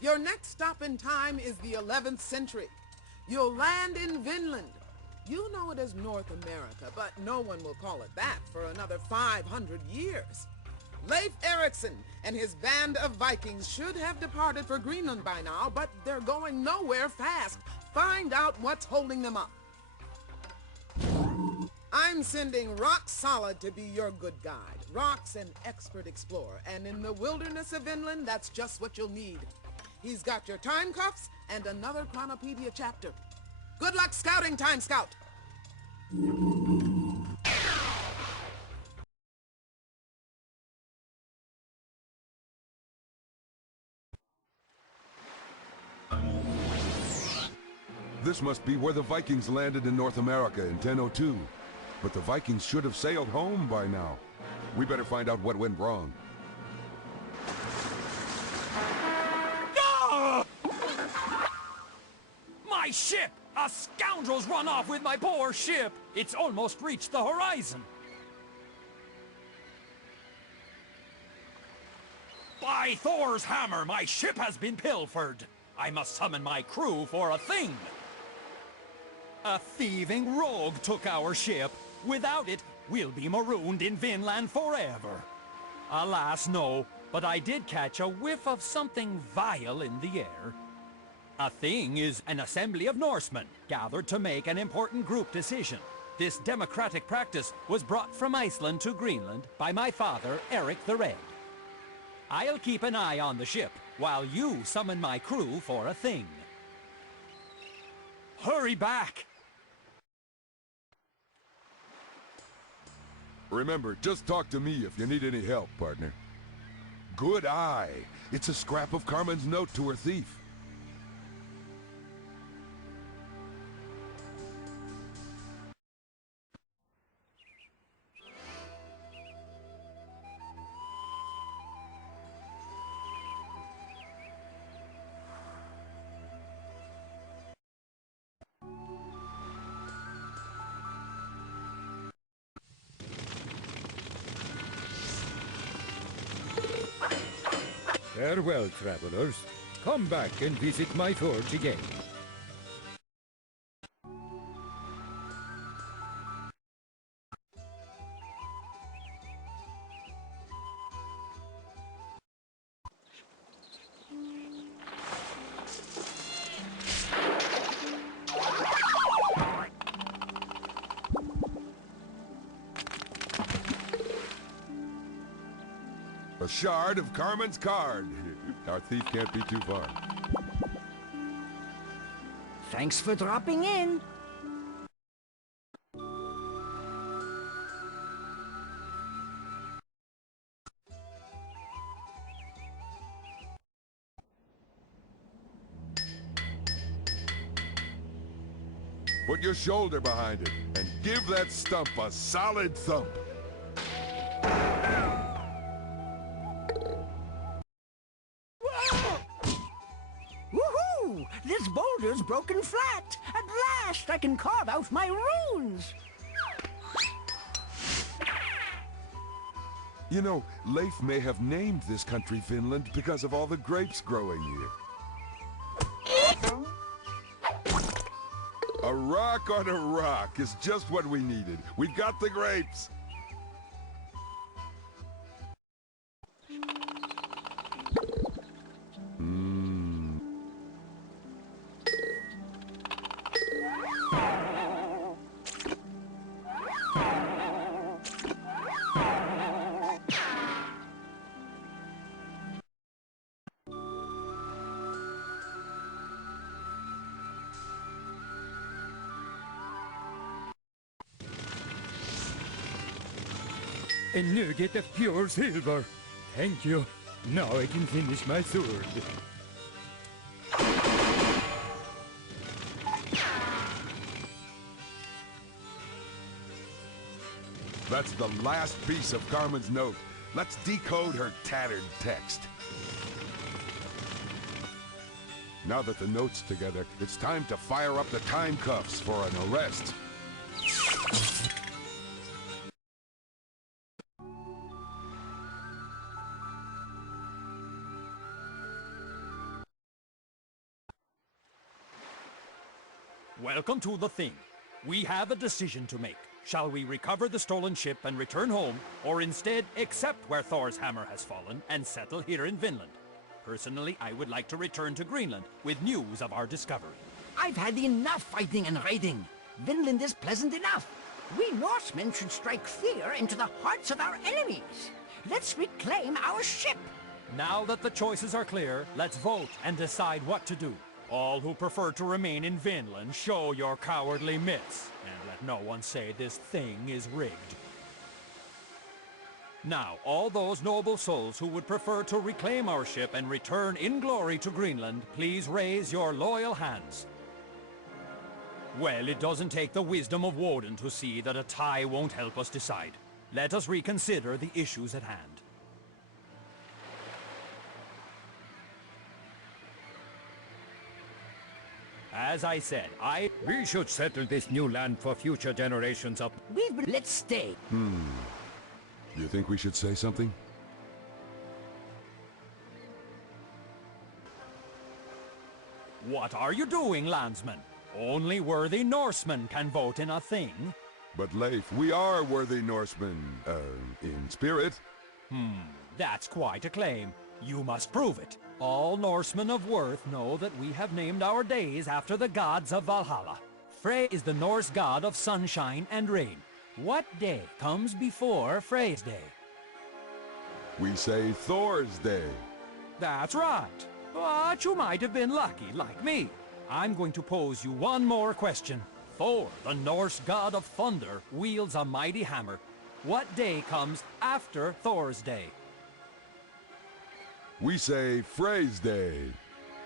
Your next stop in time is the 11th century. You'll land in Vinland. You know it as North America, but no one will call it that for another 500 years. Leif Erikson and his band of Vikings should have departed for Greenland by now, but they're going nowhere fast. Find out what's holding them up. I'm sending Rock Solid to be your good guide. Rock's an expert explorer, and in the wilderness of Vinland, that's just what you'll need. He's got your time cuffs and another Chronopedia chapter. Good luck scouting, Time Scout! This must be where the Vikings landed in North America in 1002. But the Vikings should have sailed home by now. We better find out what went wrong. Ah! My ship! A scoundrel's run off with my poor ship! It's almost reached the horizon! By Thor's hammer, my ship has been pilfered! I must summon my crew for a thing! A thieving rogue took our ship. Without it, we'll be marooned in Vinland forever. Alas, no, but I did catch a whiff of something vile in the air. A thing is an assembly of Norsemen gathered to make an important group decision. This democratic practice was brought from Iceland to Greenland by my father, Eric the Red. I'll keep an eye on the ship while you summon my crew for a thing. Hurry back! Remember, just talk to me if you need any help, partner. Good eye. It's a scrap of Carmen's note to her thief. Farewell, travelers. Come back and visit my forge again. A shard of Carmen's card. Our thief can't be too far. Thanks for dropping in. Put your shoulder behind it and give that stump a solid thump. Woohoo! This boulder's broken flat. At last I can carve out my runes. You know, Leif may have named this country Finland because of all the grapes growing here. A rock on a rock is just what we needed. We've got the grapes. A nugget of pure silver. Thank you. Now I can finish my sword. That's the last piece of Carmen's note. Let's decode her tattered text. Now that the note's together, it's time to fire up the time cuffs for an arrest. Welcome to the thing. We have a decision to make. Shall we recover the stolen ship and return home, or instead accept where Thor's hammer has fallen and settle here in Vinland? Personally, I would like to return to Greenland with news of our discovery. I've had enough fighting and raiding. Vinland is pleasant enough. We Norsemen should strike fear into the hearts of our enemies. Let's reclaim our ship. Now that the choices are clear, let's vote and decide what to do. All who prefer to remain in Vinland, show your cowardly mitts, and let no one say this thing is rigged. Now, all those noble souls who would prefer to reclaim our ship and return in glory to Greenland, please raise your loyal hands. Well, it doesn't take the wisdom of Woden to see that a tie won't help us decide. Let us reconsider the issues at hand. As I said, We should settle this new land for future generations of... Let's stay. You think we should say something? What are you doing, landsman? Only worthy Norsemen can vote in a thing. But Leif, we are worthy Norsemen, in spirit. That's quite a claim. You must prove it. All Norsemen of worth know that we have named our days after the gods of Valhalla. Frey is the Norse god of sunshine and rain. What day comes before Frey's day? We say Thor's Day. That's right. But you might have been lucky, like me. I'm going to pose you one more question. Thor, the Norse god of thunder, wields a mighty hammer. What day comes after Thor's day? We say Frey's Day.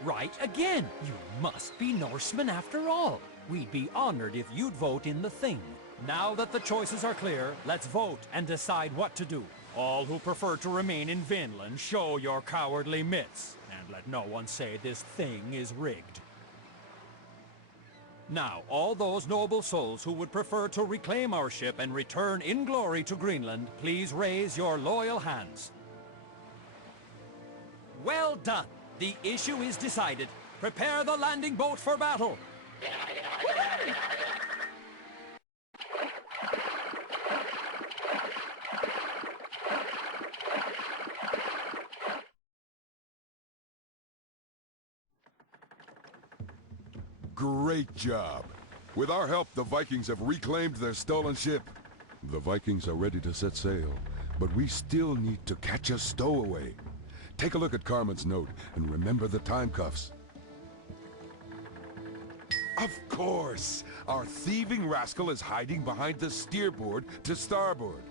Right again. You must be Norsemen after all. We'd be honored if you'd vote in the thing. Now that the choices are clear, let's vote and decide what to do. All who prefer to remain in Vinland, show your cowardly mitts, and let no one say this thing is rigged. Now, all those noble souls who would prefer to reclaim our ship and return in glory to Greenland, please raise your loyal hands. Well done. The issue is decided. Prepare the landing boat for battle. Great job. With our help, the Vikings have reclaimed their stolen ship. The Vikings are ready to set sail, but we still need to catch a stowaway. Take a look at Carmen's note and remember the time cuffs. Of course! Our thieving rascal is hiding behind the steerboard to starboard.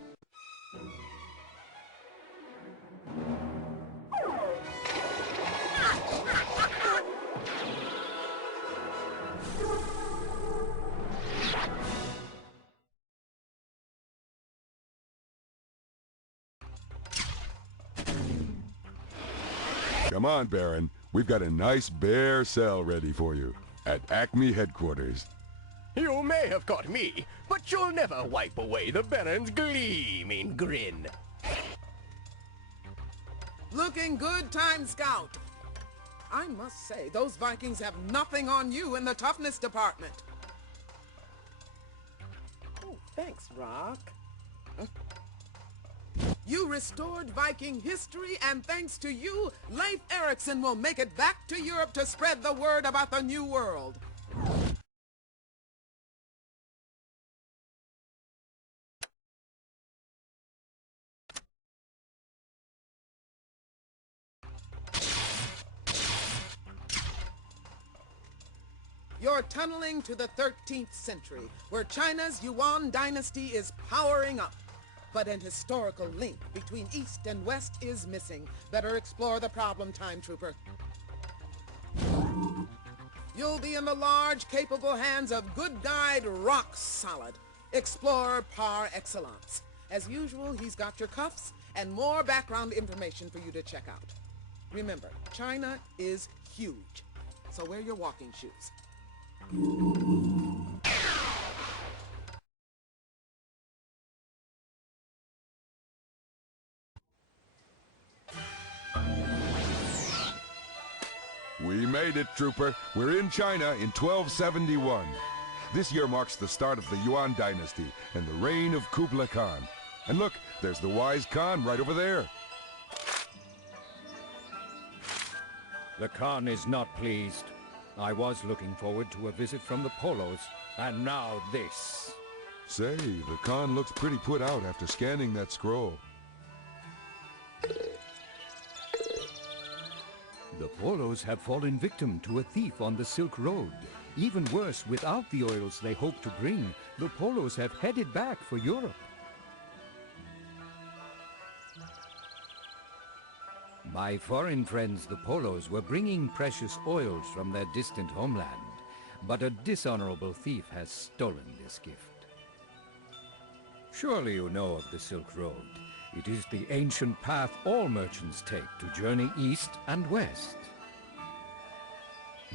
Come on, Baron. We've got a nice bare cell ready for you at Acme headquarters. You may have caught me, but you'll never wipe away the Baron's gleaming grin. Looking good, Time Scout. I must say, those Vikings have nothing on you in the toughness department. Oh, thanks, Rock. You restored Viking history, and thanks to you, Leif Erikson will make it back to Europe to spread the word about the New World. You're tunneling to the 13th century, where China's Yuan dynasty is powering up. But an historical link between East and West is missing. Better explore the problem, Time Trooper. You'll be in the large, capable hands of good guide Rock Solid, explorer par excellence. As usual, he's got your cuffs and more background information for you to check out. Remember, China is huge, so wear your walking shoes. We made it, Trooper. We're in China in 1271. This year marks the start of the Yuan dynasty and the reign of Kublai Khan. And look, there's the wise Khan right over there. The Khan is not pleased. I was looking forward to a visit from the Polos, and now this. Say, the Khan looks pretty put out after scanning that scroll. The Polos have fallen victim to a thief on the Silk Road. Even worse, without the oils they hope to bring, the Polos have headed back for Europe. My foreign friends, the Polos, were bringing precious oils from their distant homeland, but a dishonorable thief has stolen this gift. Surely you know of the Silk Road. It is the ancient path all merchants take to journey east and west.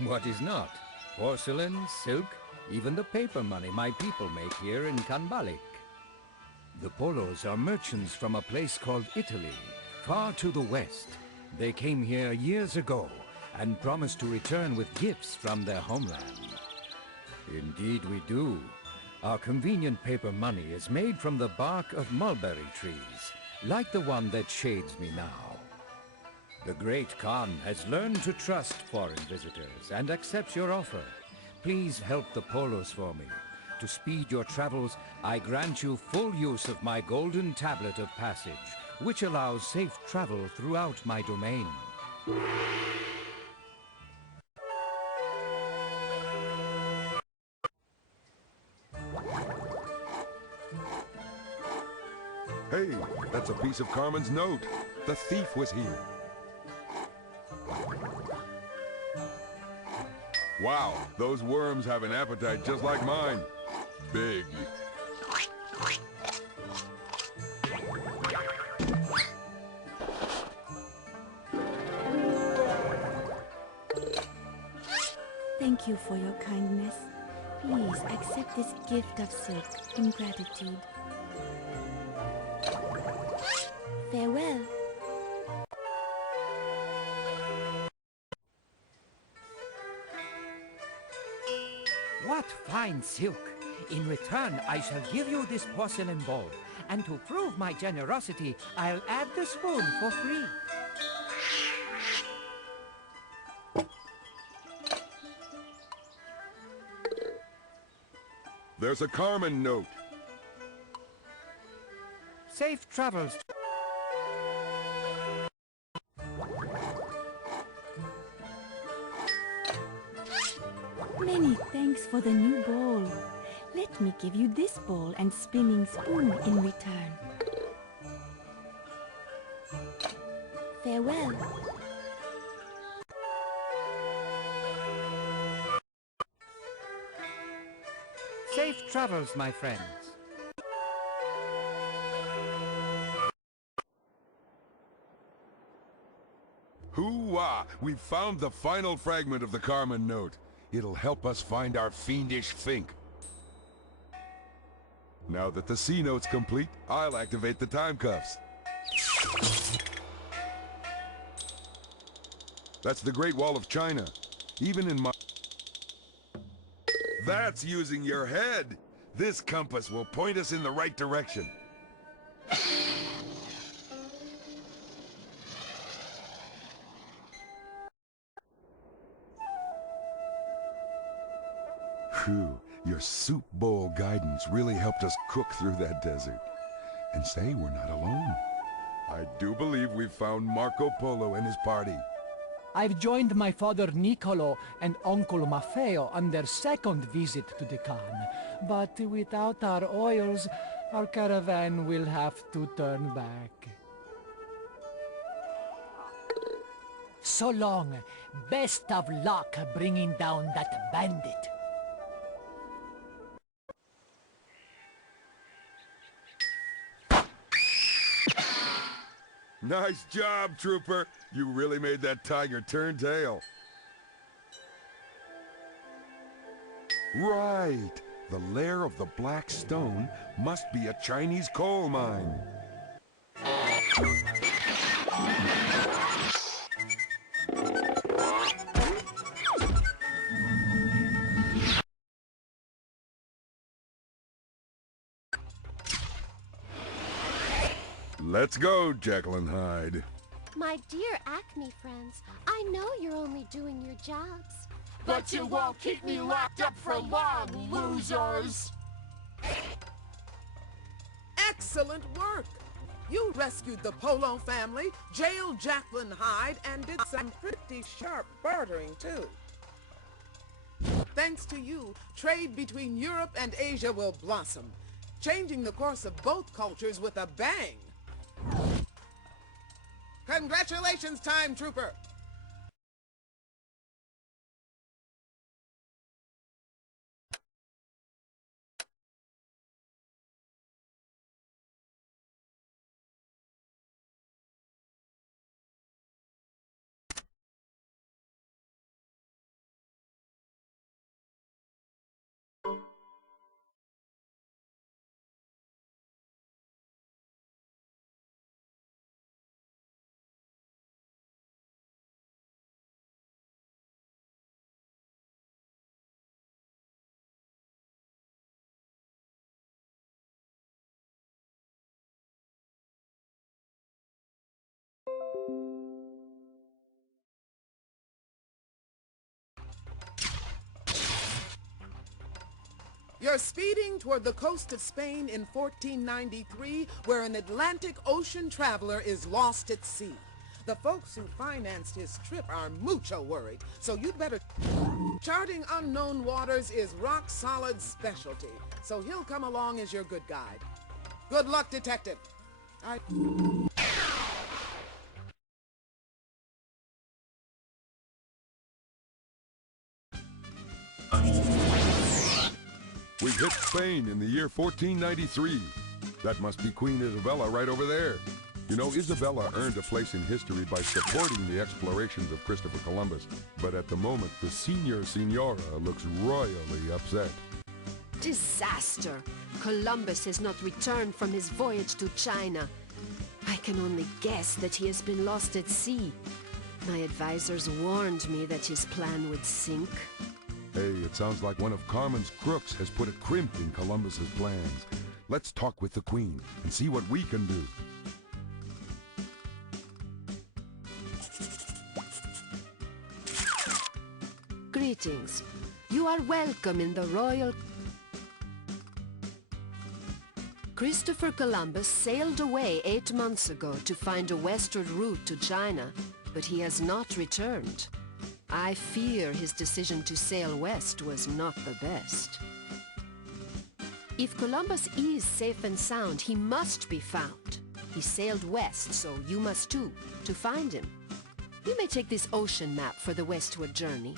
What is not? Porcelain, silk, even the paper money my people make here in Kanbalik. The Polos are merchants from a place called Italy, far to the west. They came here years ago and promised to return with gifts from their homeland. Indeed we do. Our convenient paper money is made from the bark of mulberry trees, like the one that shades me now. The great Khan has learned to trust foreign visitors and accepts your offer. Please help the Polos for me. To speed your travels, I grant you full use of my golden tablet of passage, which allows safe travel throughout my domain. Hey, that's a piece of Carmen's note. The thief was here. Wow, those worms have an appetite just like mine. Big. Thank you for your kindness. Please accept this gift of silk in gratitude. Farewell. What fine silk! In return, I shall give you this porcelain bowl. And to prove my generosity, I'll add the spoon for free. There's a Carmen note. Safe travels. Many thanks for the new bowl. Let me give you this bowl and spinning spoon in return. Farewell. Safe travels, my friends. Hoo-wah! We've found the final fragment of the Carmen note. It'll help us find our fiendish Fink. Now that the C note's complete, I'll activate the time cuffs. That's the Great Wall of China. Even in my... That's using your head! This compass will point us in the right direction. Phew, your soup bowl guidance really helped us cook through that desert. And say, we're not alone. I do believe we've found Marco Polo and his party. I've joined my father Niccolo and Uncle Maffeo on their second visit to the Khan. But without our oils, our caravan will have to turn back. So long. Best of luck bringing down that bandit. Nice job, Trooper. You really made that tiger turn tail. Right. The lair of the Black Stone must be a Chinese coal mine. Let's go, Jekyll and Hyde. My dear Acme friends, I know you're only doing your jobs. But you won't keep me locked up for long, losers! Excellent work! You rescued the Polo family, jailed Jacqueline Hyde, and did some pretty sharp bartering, too. Thanks to you, trade between Europe and Asia will blossom, changing the course of both cultures with a bang. Congratulations, Time Trooper! You're speeding toward the coast of Spain in 1493, where an Atlantic Ocean traveler is lost at sea. The folks who financed his trip are mucho worried, so you'd better... Charting unknown waters is Rock-Solid's specialty, so he'll come along as your good guide. Good luck, Detective. We've hit Spain in the year 1493. That must be Queen Isabella right over there. You know, Isabella earned a place in history by supporting the explorations of Christopher Columbus. But at the moment, the Senior Senora looks royally upset. Disaster! Columbus has not returned from his voyage to China. I can only guess that he has been lost at sea. My advisors warned me that his plan would sink. Hey, it sounds like one of Carmen's crooks has put a crimp in Columbus's plans. Let's talk with the Queen and see what we can do. Greetings. You are welcome in the royal... Christopher Columbus sailed away 8 months ago to find a westward route to China, but he has not returned. I fear his decision to sail west was not the best. If Columbus is safe and sound, he must be found. He sailed west, so you must too, to find him. You may take this ocean map for the westward journey.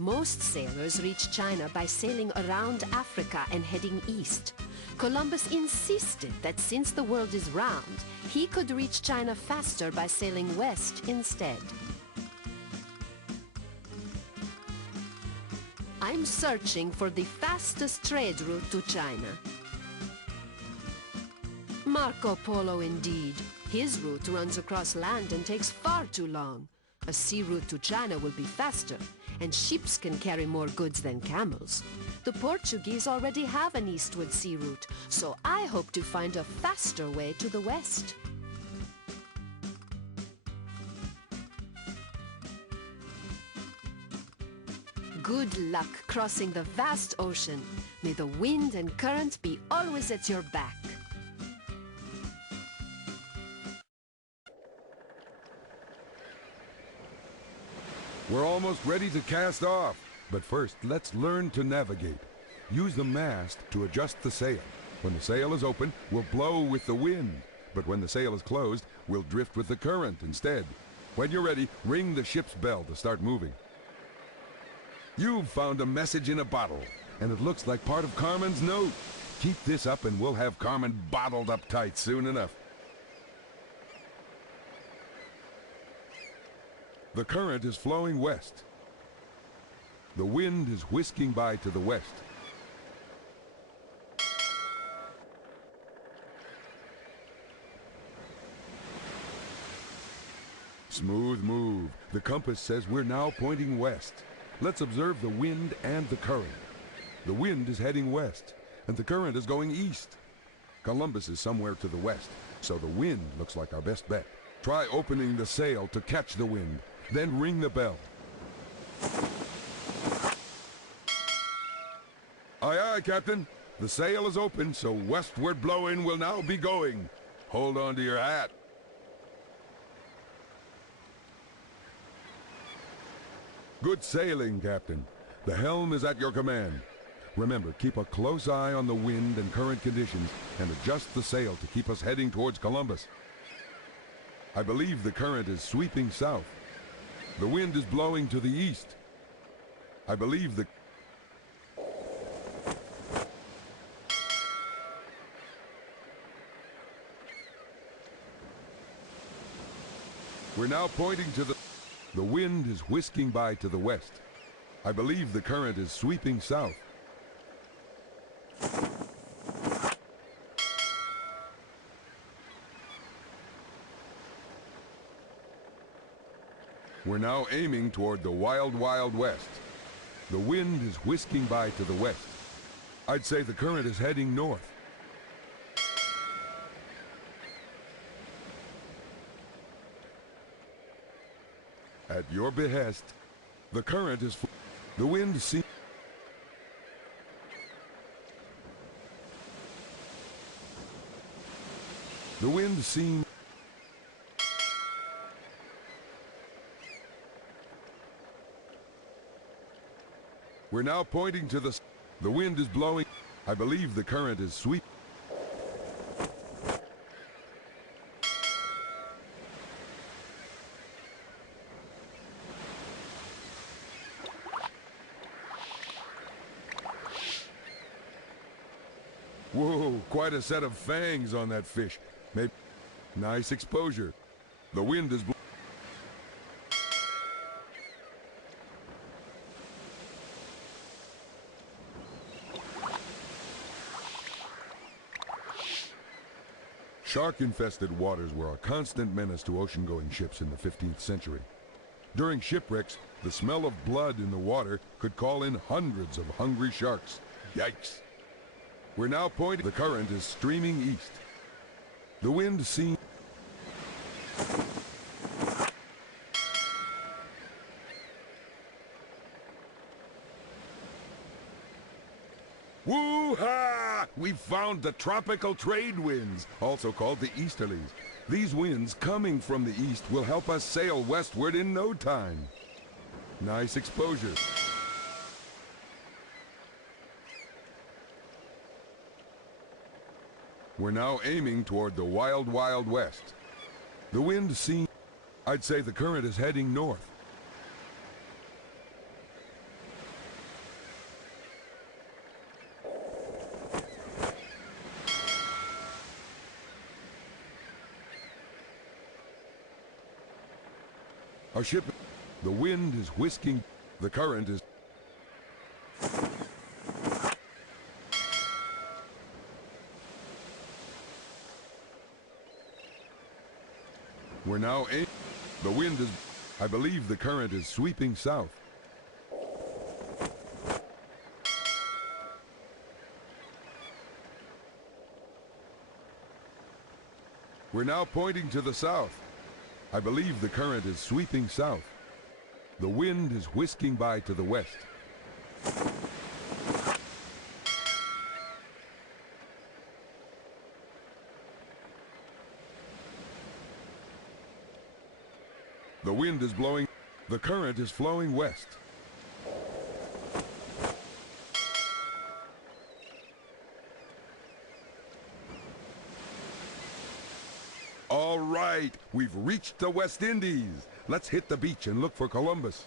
Most sailors reach China by sailing around Africa and heading east. Columbus insisted that since the world is round, he could reach China faster by sailing west instead. I'm searching for the fastest trade route to China. Marco Polo indeed. His route runs across land and takes far too long. A sea route to China will be faster, and ships can carry more goods than camels. The Portuguese already have an eastward sea route, so I hope to find a faster way to the west. Good luck crossing the vast ocean. May the wind and current be always at your back. We're almost ready to cast off. But first, let's learn to navigate. Use the mast to adjust the sail. When the sail is open, we'll blow with the wind. But when the sail is closed, we'll drift with the current instead. When you're ready, ring the ship's bell to start moving. You've found a message in a bottle, and it looks like part of Carmen's note. Keep this up and we'll have Carmen bottled up tight soon enough. The current is flowing west. The wind is whisking by to the west. Smooth move. The compass says we're now pointing west. Let's observe the wind and the current. The wind is heading west, and the current is going east. Columbus is somewhere to the west, so the wind looks like our best bet. Try opening the sail to catch the wind, then ring the bell. Aye, aye, Captain. The sail is open, so westward blowing will now be going. Hold on to your hat. Good sailing, Captain. The helm is at your command. Remember, keep a close eye on the wind and current conditions and adjust the sail to keep us heading towards Columbus. I believe the current is sweeping south. The wind is blowing to the east. I believe the... We're now pointing to the... The wind is whisking by to the west. I believe the current is sweeping south. We're now aiming toward the wild, wild west. The wind is whisking by to the west. I'd say the current is heading north. At your behest, the current is... The wind seems... The wind seems... We're now pointing to the... The wind is blowing. I believe the current is sweep. Whoa, quite a set of fangs on that fish. Maybe... Nice exposure. The wind is... Shark-infested waters were a constant menace to ocean-going ships in the 15th century. During shipwrecks, the smell of blood in the water could call in hundreds of hungry sharks. Yikes! We're now pointing... The current is streaming east. The wind seems... Woo-ha! We've found the tropical trade winds, also called the easterlies. These winds coming from the east will help us sail westward in no time. Nice exposure. We're now aiming toward the wild, wild west. The wind seems... I'd say the current is heading north. Our ship... The wind is whisking... The current is... We're now aiming... The wind is... I believe the current is sweeping south. We're now pointing to the south. I believe the current is sweeping south. The wind is whisking by to the west. The wind is blowing. The current is flowing west. All right, we've reached the West Indies. Let's hit the beach and look for Columbus.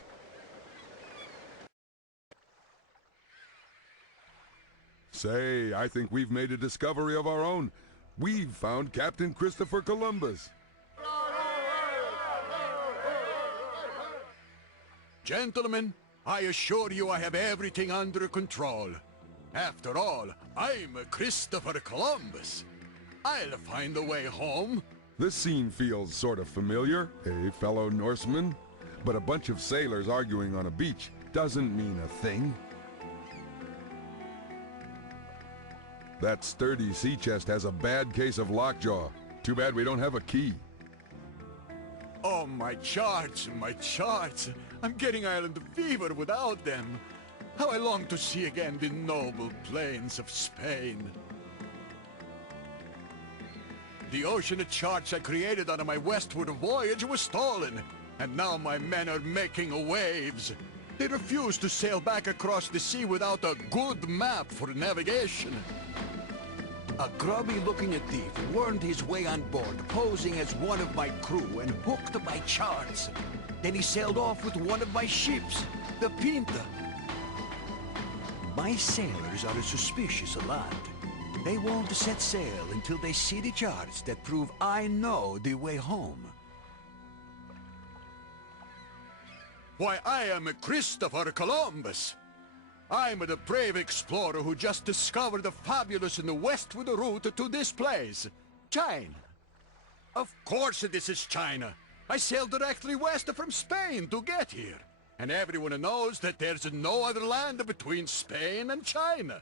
Say, I think we've made a discovery of our own. We've found Captain Christopher Columbus. Gentlemen, I assure you I have everything under control. After all, I'm Christopher Columbus. I'll find the way home. This scene feels sort of familiar, eh, fellow Norseman? But a bunch of sailors arguing on a beach doesn't mean a thing. That sturdy sea chest has a bad case of lockjaw. Too bad we don't have a key. Oh, my charts, my charts. I'm getting island fever without them. How I long to see again the noble plains of Spain. The ocean charts I created on my westward voyage was stolen, and now my men are making waves. They refuse to sail back across the sea without a good map for navigation. A grubby-looking thief wormed his way on board, posing as one of my crew, and hooked my charts. Then he sailed off with one of my ships, the Pinta. My sailors are a suspicious lot. They won't set sail until they see the charts that prove I know the way home. Why, I am Christopher Columbus. I'm the brave explorer who just discovered the fabulous and westward route to this place, China. Of course this is China. I sailed directly west from Spain to get here. And everyone knows that there's no other land between Spain and China.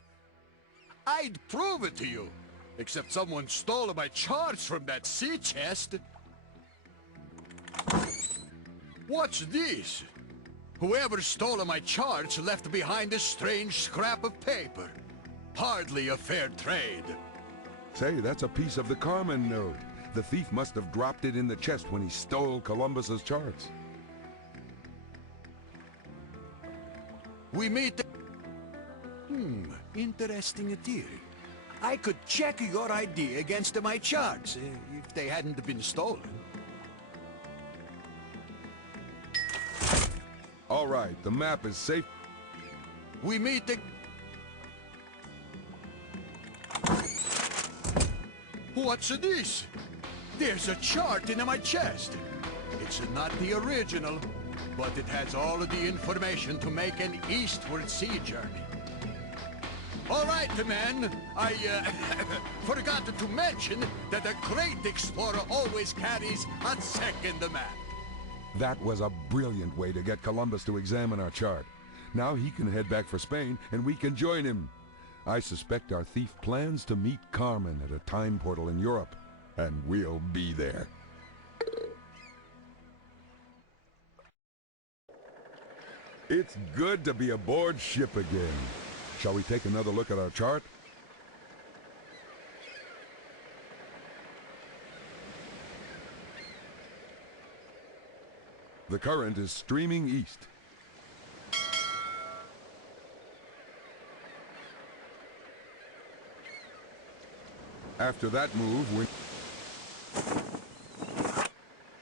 I'd prove it to you, except someone stole my charts from that sea chest. What's this? Whoever stole my charts left behind a strange scrap of paper. Hardly a fair trade. Say, that's a piece of the Carmen node. The thief must have dropped it in the chest when he stole Columbus's charts. We meet... interesting theory. I could check your ID against my charts, if they hadn't been stolen. All right, the map is safe. We meet the... What's this? There's a chart in my chest. It's not the original, but it has all of the information to make an eastward sea journey. All right, men. I forgot to mention that a great explorer always carries a second map. That was a brilliant way to get Columbus to examine our chart. Now he can head back for Spain, and we can join him. I suspect our thief plans to meet Carmen at a time portal in Europe, and we'll be there. It's good to be aboard ship again. Shall we take another look at our chart? The current is streaming east. After that move,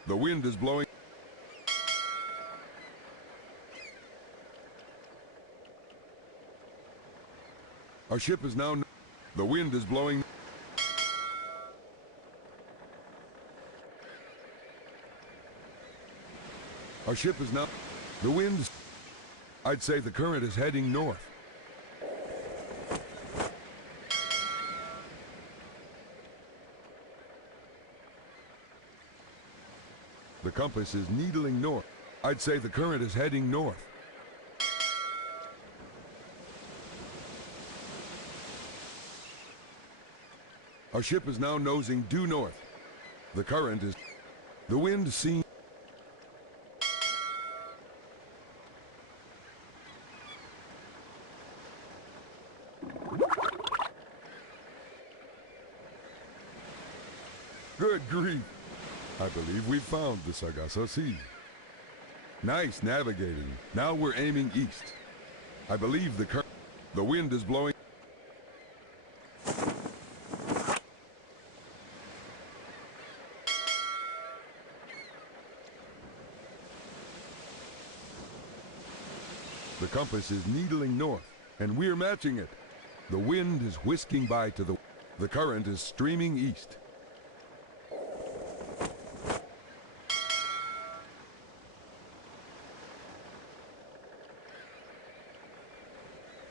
the wind is blowing. Our ship is now... The wind is blowing... Our ship is now... The wind... I'd say the current is heading north. The compass is needling north. I'd say the current is heading north. Our ship is now nosing due north. The current is... The wind seems... Good grief! I believe we've found the Sargasso Sea. Nice navigating. Now we're aiming east. I believe the wind is blowing... The compass is needling north, and we're matching it. The wind is whisking by to the... The current is streaming east.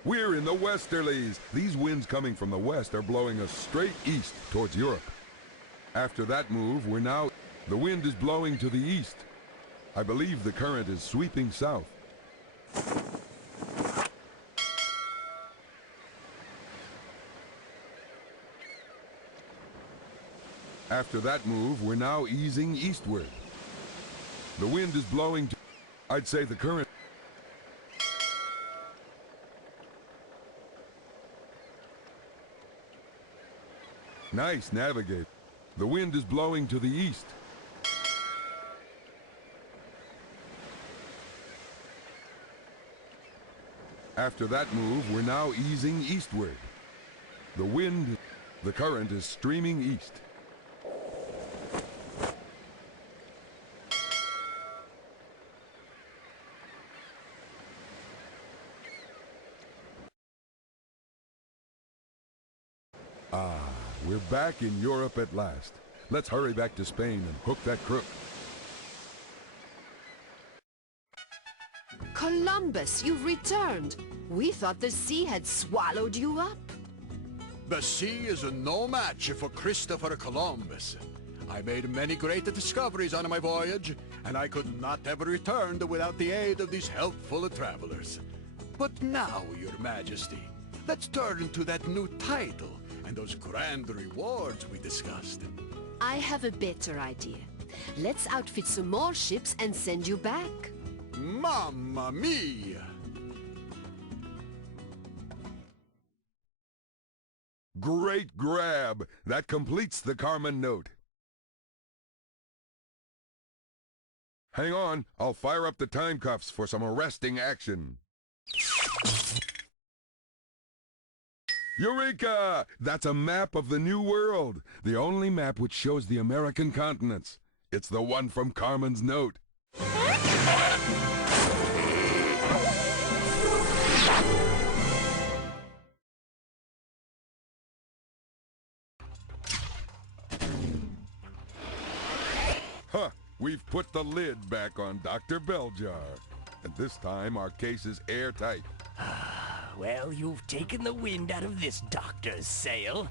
We're in the westerlies. These winds coming from the west are blowing us straight east towards Europe. After that move, we're now... The wind is blowing to the east. I believe the current is sweeping south. After that move, we're now easing eastward. The wind is blowing to... I'd say the current... Nice navigate. The wind is blowing to the east. After that move, we're now easing eastward. The current is streaming east. We're back in Europe at last. Let's hurry back to Spain and hook that crook. Columbus, you've returned. We thought the sea had swallowed you up. The sea is no match for Christopher Columbus. I made many great discoveries on my voyage, and I could not have returned without the aid of these helpful travelers. But now, Your Majesty, let's turn to that new title and those grand rewards we discussed. I have a better idea. Let's outfit some more ships and send you back. Mamma mia! Great grab! That completes the Carmen note. Hang on, I'll fire up the time cuffs for some arresting action. Eureka! That's a map of the New World, the only map which shows the American continents. It's the one from Carmen's note. Huh! We've put the lid back on Dr. Belljar. And this time our case is airtight. Well, you've taken the wind out of this doctor's sail.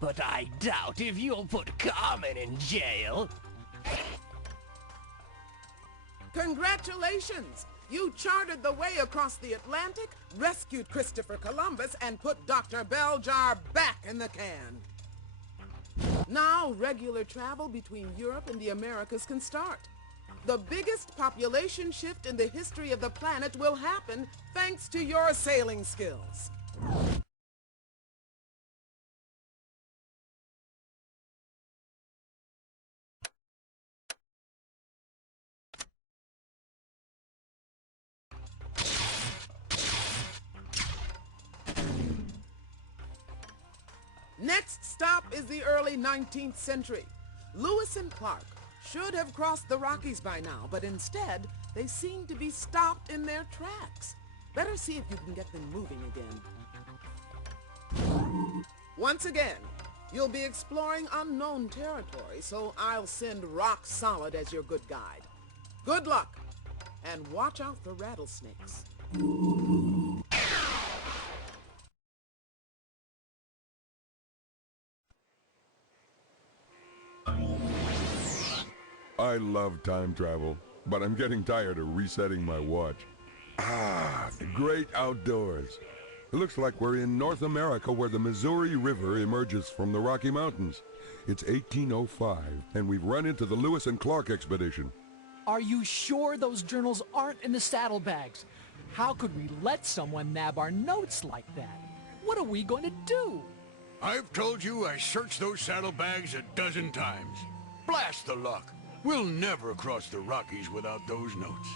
But I doubt if you'll put Carmen in jail. Congratulations! You charted the way across the Atlantic, rescued Christopher Columbus, and put Dr. Belljar back in the can. Now, regular travel between Europe and the Americas can start. The biggest population shift in the history of the planet will happen thanks to your sailing skills. Next stop is the early 19th century. Lewis and Clark should have crossed the Rockies by now, but instead, they seem to be stopped in their tracks. Better see if you can get them moving again. Once again, you'll be exploring unknown territory, so I'll send Rock Solid as your good guide. Good luck, and watch out for rattlesnakes. I love time travel, but I'm getting tired of resetting my watch. The great outdoors. It looks like we're in North America where the Missouri River emerges from the Rocky Mountains. It's 1805, and we've run into the Lewis and Clark expedition. Are you sure those journals aren't in the saddlebags? How could we let someone nab our notes like that? What are we going to do? I've told you I searched those saddlebags a dozen times. Blast the luck! We'll never cross the Rockies without those notes.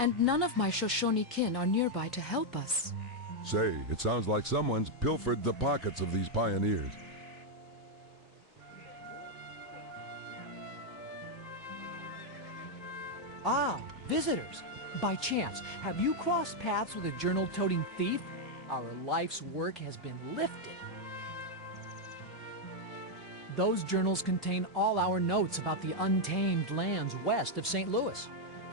And none of my Shoshone kin are nearby to help us. Say, it sounds like someone's pilfered the pockets of these pioneers. Ah, visitors. By chance, have you crossed paths with a journal-toting thief? Our life's work has been lifted. Those journals contain all our notes about the untamed lands west of St. Louis.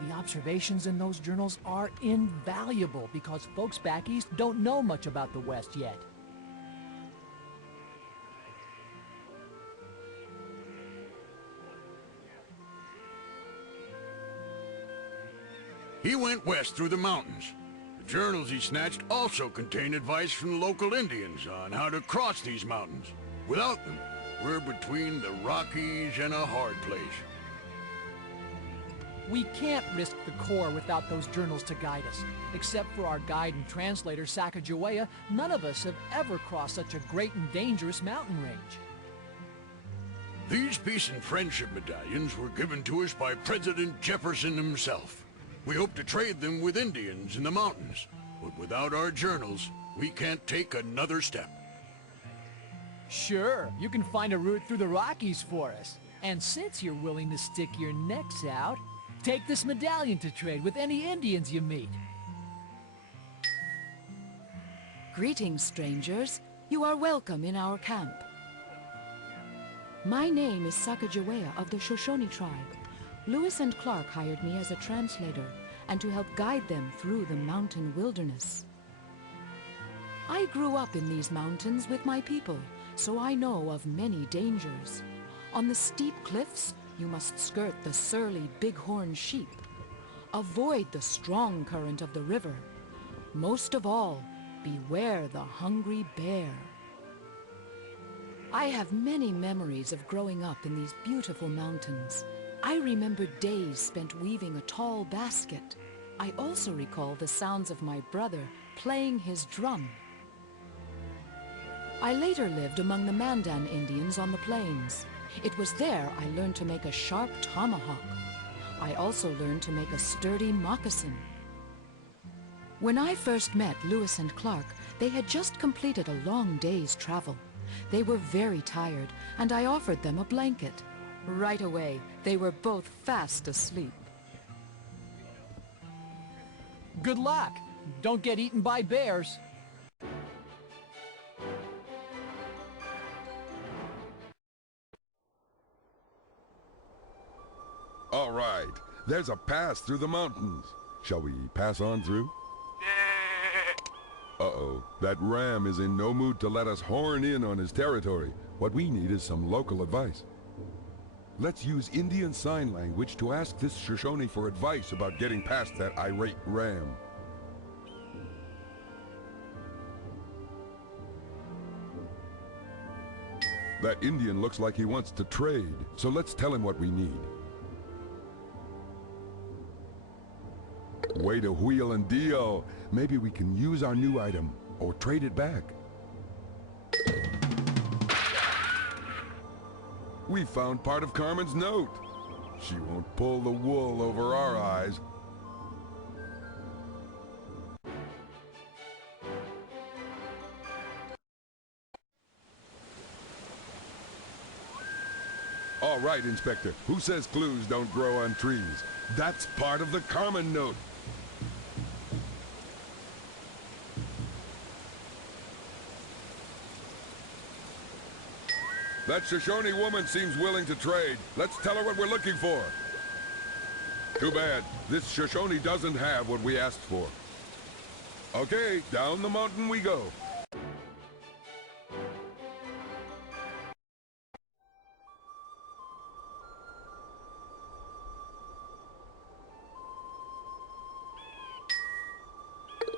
The observations in those journals are invaluable because folks back east don't know much about the West yet. He went west through the mountains. The journals he snatched also contain advice from the local Indians on how to cross these mountains. Without them, We're between the Rockies and a hard place. We can't risk the core without those journals to guide us. Except for our guide and translator, Sacagawea, none of us have ever crossed such a great and dangerous mountain range. These peace and friendship medallions were given to us by President Jefferson himself. We hope to trade them with Indians in the mountains, but without our journals, we can't take another step. Sure, you can find a route through the Rockies for us. And since you're willing to stick your necks out, take this medallion to trade with any Indians you meet. Greetings, strangers. You are welcome in our camp. My name is Sacagawea of the Shoshone tribe. Lewis and Clark hired me as a translator and to help guide them through the mountain wilderness. I grew up in these mountains with my people, so I know of many dangers. On the steep cliffs, you must skirt the surly bighorn sheep. Avoid the strong current of the river. Most of all, beware the hungry bear. I have many memories of growing up in these beautiful mountains. I remember days spent weaving a tall basket. I also recall the sounds of my brother playing his drum. I later lived among the Mandan Indians on the plains. It was there I learned to make a sharp tomahawk. I also learned to make a sturdy moccasin. When I first met Lewis and Clark, they had just completed a long day's travel. They were very tired, and I offered them a blanket. Right away, they were both fast asleep. Good luck! Don't get eaten by bears! All right, there's a pass through the mountains. Shall we pass on through? Uh-oh, that ram is in no mood to let us horn in on his territory. What we need is some local advice. Let's use Indian Sign Language to ask this Shoshone for advice about getting past that irate ram. That Indian looks like he wants to trade, so let's tell him what we need. Way to wheel and deal. Maybe we can use our new item or trade it back. We found part of Carmen's note. She won't pull the wool over our eyes. All right, Inspector. Who says clues don't grow on trees? That's part of the Carmen note. That Shoshone woman seems willing to trade. Let's tell her what we're looking for. Too bad. This Shoshone doesn't have what we asked for. Okay, down the mountain we go.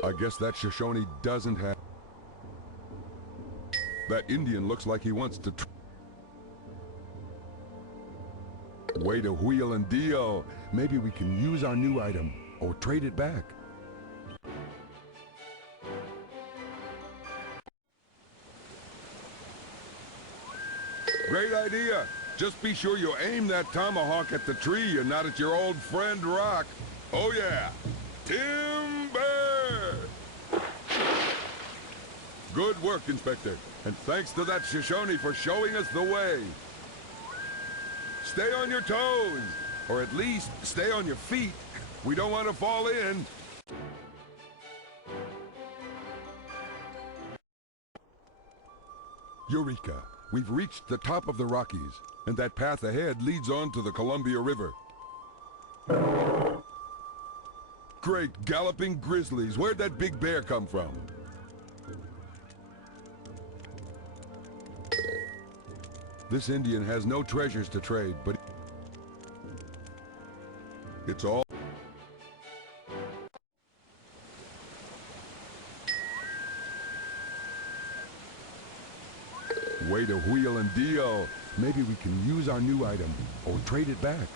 I guess that Shoshone doesn't have... That Indian looks like he wants to... Way to wheel and deal. Maybe we can use our new item or trade it back. Great idea. Just be sure you aim that tomahawk at the tree and not at your old friend Rock. Oh yeah. Timber! Good work, Inspector. And thanks to that Shoshone for showing us the way. Stay on your toes, or at least stay on your feet. We don't want to fall in. Eureka! We've reached the top of the Rockies, and that path ahead leads on to the Columbia River. Great galloping grizzlies! Where'd that big bear come from? This Indian has no treasures to trade, but it's all... Way to wheel and deal. Maybe we can use our new item or trade it back.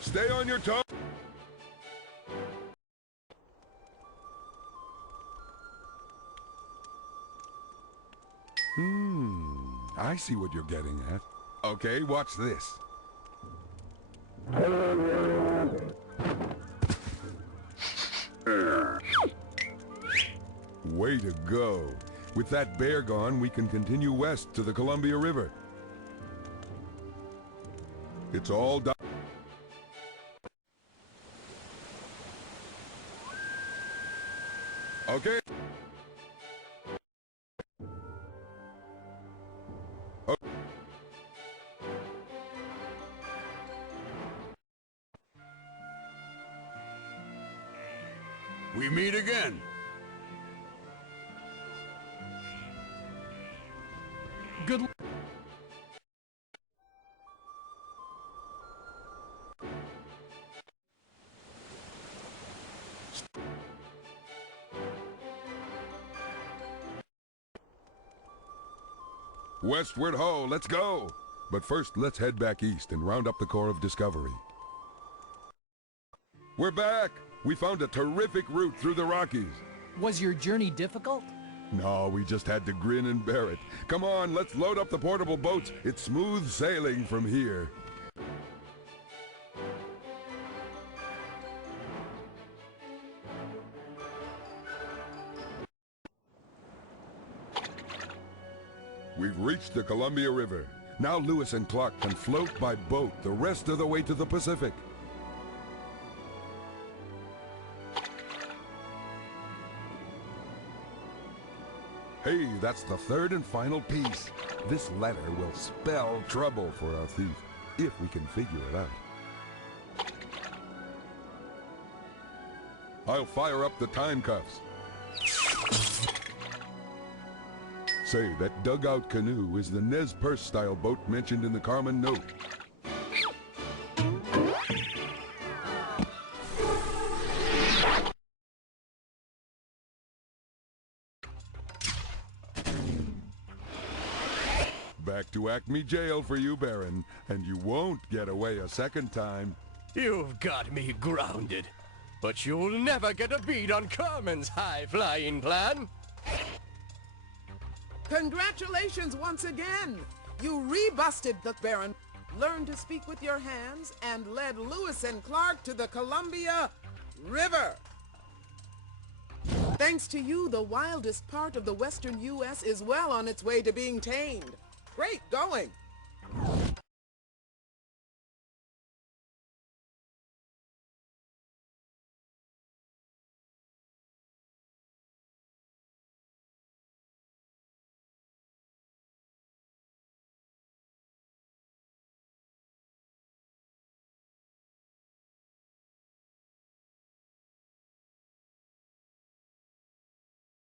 Stay on your toes. I see what you're getting at. Okay, watch this. Way to go. With that bear gone, we can continue west to the Columbia River. It's all done. Okay. Oh. We meet again. Good luck. Westward ho, let's go! But first, let's head back east and round up the core of Discovery. We're back! We found a terrific route through the Rockies. Was your journey difficult? No, we just had to grin and bear it. Come on, let's load up the portable boats. It's smooth sailing from here. We've reached the Columbia River. Now Lewis and Clark can float by boat the rest of the way to the Pacific. Hey, that's the third and final piece. This letter will spell trouble for our thief, if we can figure it out. I'll fire up the time cuffs. Say, that dugout canoe is the Nez Perce-style boat mentioned in the Carmen note. Back to Acme Jail for you, Baron, and you won't get away a second time. You've got me grounded, but you'll never get a beat on Carmen's high-flying plan. Congratulations once again! You rebusted the Baron, learned to speak with your hands, and led Lewis and Clark to the Columbia River. Thanks to you, the wildest part of the western U.S. is well on its way to being tamed. Great going!